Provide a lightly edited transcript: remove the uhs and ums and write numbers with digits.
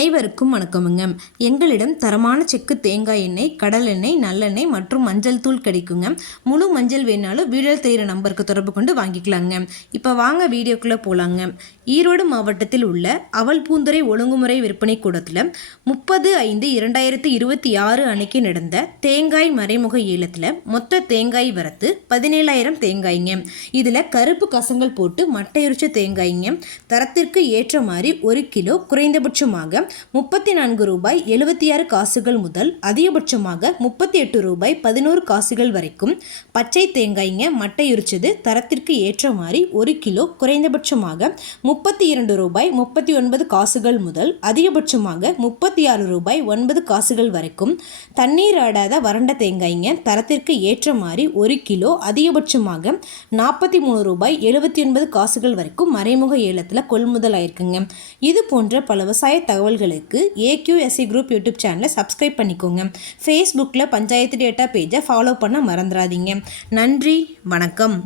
அனைவருக்கும் வணக்கமுங்க. எங்களிடம் தரமான செக்கு தேங்காய் எண்ணெய், கடல் எண்ணெய், நல்லெண்ணெய் மற்றும் மஞ்சள் தூள் கிடைக்குங்க. முழு மஞ்சள் வேணாலும் வீடியோவில் தெரிகிற நம்பருக்கு தொடர்பு கொண்டு வாங்கிக்கலாங்க. இப்போ வாங்க வீடியோக்குள்ளே போகலாங்க. ஈரோடு மாவட்டத்தில் உள்ள அவல்பூந்துறை ஒழுங்குமுறை விற்பனை கூடத்தில் 30/5/2026 அன்னைக்கு நடந்த தேங்காய் மறைமுக ஏலத்தில் மொத்த தேங்காய் வரத்து 17,000 தேங்காய்ங்க. இதில் கருப்பு கசங்கள் போட்டு மட்டையுரிச்ச தேங்காய்ங்க. தரத்திற்கு ஏற்ற மாதிரி 1 கிலோ குறைந்தபட்சமாக ₹34.76 முதல் அதிகபட்சமாக ₹38.11 வரைக்கும். பச்சை தேங்காய்ங்க மட்டையுரிச்சது தரத்திற்கு ஏற்ற மாதிரி 1 கிலோ குறைந்தபட்சமாக ₹32.39 முதல் அதிகபட்சமாக ₹36.09 வரைக்கும். தண்ணீர் ஆடாத வறண்ட தேங்காய்ங்க தரத்திற்கு ஏற்ற மாதிரி 1 கிலோ அதிகபட்சமாக ₹43.79 வரைக்கும் மறைமுக ஏலத்தில் கொள்முதல் ஆயிருக்குங்க. இது போன்ற பல விவசாய தகவல்களுக்கு AQSE குரூப் யூடியூப் சேனலை சப்ஸ்கிரைப் பண்ணிக்கோங்க. ஃபேஸ்புக்கில் பஞ்சாயத்து டேட்டா பேஜை ஃபாலோ பண்ண மறந்துடாதீங்க. நன்றி, வணக்கம்.